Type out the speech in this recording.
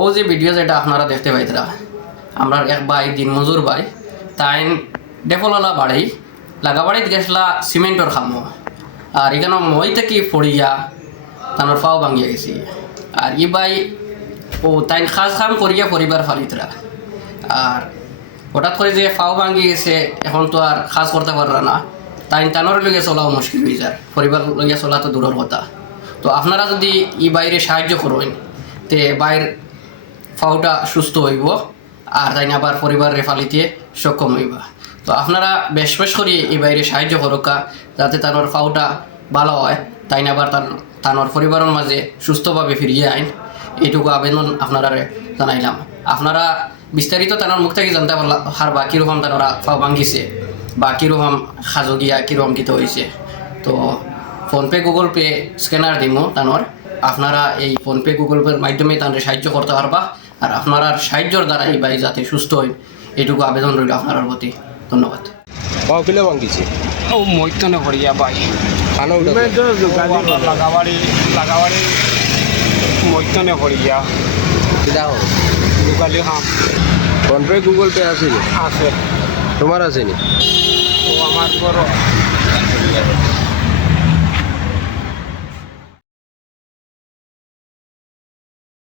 ও যে ভিডিও যেটা আপনারা দেখতে পাইতরা আমরা এক ভাই দিন মজুর ভাই, তাই ডেফলালা বাড়ি লাগাবাড়িত গেছলা সিমেন্টর খামো আর এখানে মই থেকে পড়িয়া তানোর ফাও ভাঙিয়া গেছি। আর ই ভাই, ও তাই খাস খাম করিয়া পরিবার ফালিতরা আর হঠাৎ করে যে ফাও ভাঙি গেছে, এখন তো আর খাস করতে পারলা না। তাই তানোর লইয়া চলাও মুশকিল হয়ে যায়, পরিবার লইয়া চলা তো দূরের কথা। তো আপনারা যদি ই বাইরে সাহায্য করেন, তে বাইর ফাউটা সুস্থ হইব আর তাই আবার পরিবারের ফালিতে সক্ষম হইবা। তো আপনারা বেশ বেশ করে এই বাইরে সাহায্য করুকা, যাতে তানোর ফাউটা ভালো হয়। তাই আবার তার তানোর পরিবারের মাঝে সুস্থভাবে ফিরিয়ে আইন। এইটুকু আবেদন আপনারা জানাইলাম। আপনারা বিস্তারিত তানোর মুখ থেকে জানতে পারলা হারবা কীরকম তানোরা ফাও ভাঙ্গিছে বা কীরকম সাজো গিয়া কীরকম কিত হয়েছে তো ফোনপে, গুগল পে, স্ক্যানার দিমো তানোর আপনারা এই ফোনপে গুগল পের মাধ্যমে তাদের সাহায্য করতে পারবা। আর আপনারা সাহায্যর দ্বারা এই বাই যাতে সুস্থ হয় এটুকু আবেদন রইল আপনার প্রতি। ধন্যবাদ। পাও কিলো ও বাই লাগাবাড়ি লাগাবাড়ি হাম ফোনপে গুগল পে আছে আছে। তোমার আছে নি? ও আমার